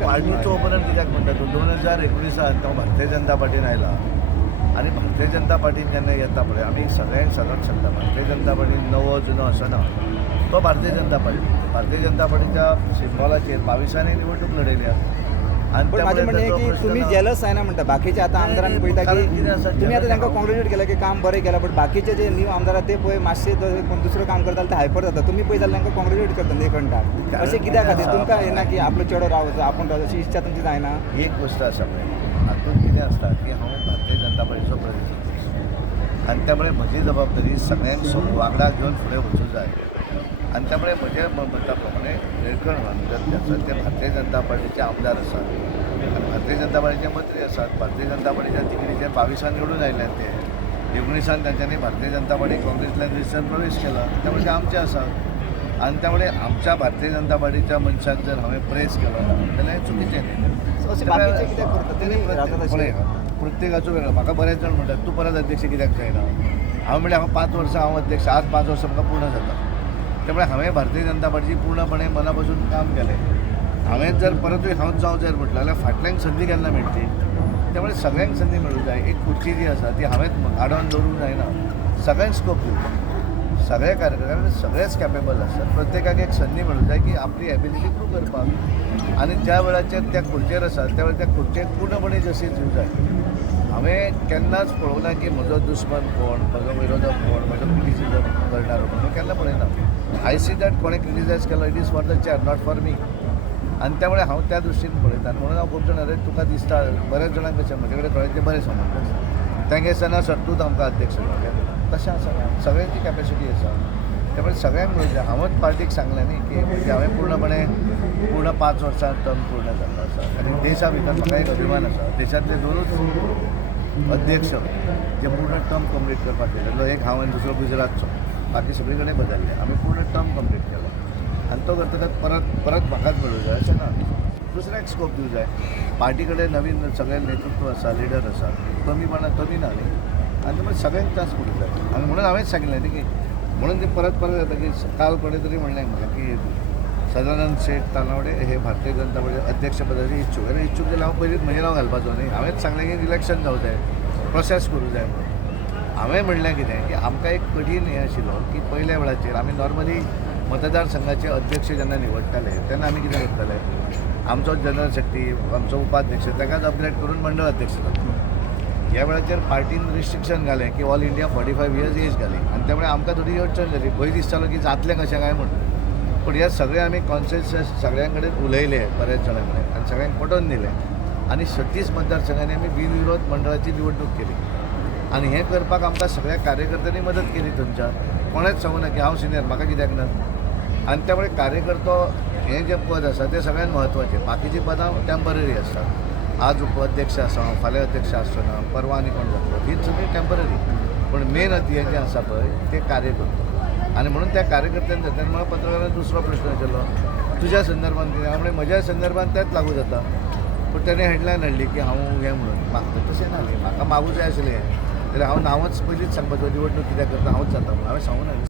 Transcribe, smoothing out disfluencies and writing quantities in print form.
पार्टीचो ओपनंट कित्याक म्हणटा तूं 2019 तो भारतीय जनता पार्टीन आयला आनी भारतीय जनता पार्टीन जेन्ना येता पळय आमी सगळ्यांक सदांच सांगता भारतीय जनता पार्टीन नवो जुनो आसना तो भारतीय जनता पार्टी जनता पार्टीच्या सिंबॉलाचेर 22 निवडणूक लडयल्या आनी पण माझे म्हणणे की तुम्ही जेलस आहे ना म्हणता बाकीचे आता आमदारांनी पळयता की तुम्ही आता तांकां कॉंग्रेच्युलेट केलं की काम बरें केलं पण बाकीचे जे न्यू आमदार ते पळय मातशे कोण दुसरं काम करता ते हायपर जाता तुम्ही पळय जाल्यार तांकां कॉंग्रेच्युलेट करता न्ही कंटाळ अशें कित्याक खातीर तुमकां येना की आपलो चेडो रावचो आपूण रावचो अशी इच्छा तुमची जायना एक गोष्ट आसा पळय हातूंत कितें आसता की हांव भारतीय जनता पार्टीचो प्रदेश आनी त्यामुळे म्हजी जबाबदारी सगळ्यांक वांगडा घेवन फुडें वचूंक जाय आनी त्यामुळे म्हज्या मता प्रमाणे निळकण जे आसात ते भारतीय जनता पार्टीचे आमदार आसात आनी भारतीय जनता पार्टीचे मंत्री आसात भारतीय जनता पार्टीच्या तिकडीचे 22 निवडून आयल्यात ते 19 तांच्यांनी भारतीय जनता पार्टी काँग्रेसला रिजन प्रवेश केला त्यामुळे ते आमचे आसात आनी त्यामुळे आमच्या भारतीय जनता पार्टीच्या मनशाक जर हांवें प्रेस केलो जाल्यार हें चुकीचें न्ही अशें बाकीचे कित्याक करता तेणी रावता तशें प्रत्येकाचो वेगळो म्हाका बरेच जाण म्हणटात तूं परत अध्यक्ष कित्याक जायना हांव म्हणल्यार हांव 5 वर्सां हांव अध्यक्ष आज 5 वर्सां म्हाका पूर्ण जाता त्यामुळे हांवें भारतीय जनता पार्टीची पूर्णपणे मना पासून काम केलें हांवें जर परतूय हांवच जावं जर म्हटलें जाल्यार फाटल्यांक संदी केन्ना मेळटली त्यामुळे सगळ्यांक संदी मेळूंक जाय एक खुर्ची जी आसा ती हांवें आडोवन दवरूंक जायना सगळ्यांक स्कोप दिवंक सगळे कार्यकर्ते सगळेच कॅपेबल आसतात प्रत्येकाक एक संदी मेळूंक जाय की आपली एबिलिटी प्रूव करपाक आनी ज्या वेळाचेर त्या खुर्चेर आसा त्या वेळार त्या खुर्चेक पूर्णपणे जशी दिवंक जाय हांवें केन्नाच पळोवना की म्हजो दुश्मन कोण म्हजो विरोधक कोण म्हजो क्रिटिसिजम करणारो कोण केन्ना पळयना आय सी दॅट कोणें क्रिटिसायज केलो it is for the chair not for me आनी त्यामुळे हांव त्या दृश्टीन पळयता म्हणून हांव खूब जाणां तुका दिसता बरेच जाणांक कशें म्हजे कडेन थोडे ते बरे संबंद आसा तेंगे सना सट्टूच आमकां अध्यक्ष तशें आसा सगळ्यांची कॅपेसिटी आसा त्यामुळे सगळ्यांक मेळूं जाय हांवूच पार्टीक सांगलें न्ही की म्हणजे हांवें पूर्ण 5 वर्सां टर्म पूर्ण जाल्लो आसा आनी देशा भितर म्हाका एक अभिमान आसा देशांतले 2 अध्यक्ष जे पूर्ण टर्म कंप्लीट करपाक केलेलो एक हांव आनी दुसरो गुजरातचो बाकी सगळे कडेन बदलले आमी पूर्ण टर्म कंप्लीट केलो आनी तो करतकच परत म्हाकाच मेळूं जाय अशें ना दुसऱ्याक स्कोप दिवं जाय पार्टी कडेन नवीन सगळे नेतृत्व आसा लिडर आसा कमी ना न्ही आनी त्यामुळे सगळ्यांक चान्स पडूंक जाय आनी म्हणून हांवेंच सांगिल्लें न्ही की म्हणून ते परत येता की काल कोणें तरी म्हणलें म्हाका की सदानंद शेठ तानावडे हे भारतीय जनता पार्टी अध्यक्षपदाचे इच्छूक आनी इच्छूक जाल्यार हांव पयलींच म्हजें नांव घालपाचो न्ही हांवेंच सांगलें की इलेक्शन जावं जाय प्रोसेस करूं जाय म्हणून हांवें म्हणलें कितें की आमकां एक कठीण हें आशिल्लो की पयल्या वेळाचेर आमी नॉर्मली मतदारसंघाचे अध्यक्ष जेन्ना निवडटाले तेन्ना आमी कितें करताले आमचो जनरल सेक्रेटरी आमचो उपाध्यक्ष ताकाच अपग्रेड करून मंडळ अध्यक्ष जाता ह्या वेळाचेर पार्टीन रिस्ट्रिक्शन घालें की ऑल इंडिया 45 इयर्स एज घाली आनी त्यामुळे आमकां थोडी अडचण जाली भंय दिसतालो की जातलें कशें काय म्हणून पूण हे सगळें आमी कॉन्सेन्सस सगळ्यां कडेन उलयले बरेच जाणां कडेन आनी सगळ्यांक पटोवन दिलें आनी 36 मतदारसंघांनी आमी बिनविरोध मंडळाची निवडणूक केली आनी हें करपाक आमकां सगळ्या कार्यकर्त्यांनी मदत केली तुमच्या कोणेच सांगूं ना की हांव सिनियर म्हाका कित्याक ना आनी त्यामुळे कार्यकर्तो हें जें पद आसा तें सगळ्यांत म्हत्वाचें बाकीचीं पदां टॅम्पररी आसतात आज उपाध्यक्ष आसा फाल्यां अध्यक्ष आसतना परवा आनी कोण जातलो ही सगळी टॅम्पररी पूण मेन हें जें आसा पळय तें कार्य करता आनी म्हणून त्या कार्यकर्त्यान जाता म्हाका पत्रकारान दुसरो प्रश्न विचारलो तुज्या संदर्भांत कितें हांव म्हणलें म्हज्या संदर्भांत तेंच लागू जाता पूण तेणें हेडलायन हाडली की हांव हें म्हणून म्हाका तशें ना न्ही म्हाका मागूं जाय आसलें जाल्यार हांव नांवच पयलींच सांगपाचो निवडणूक कित्याक करता हांवूच जाता म्हणून हांवें सांगूं ना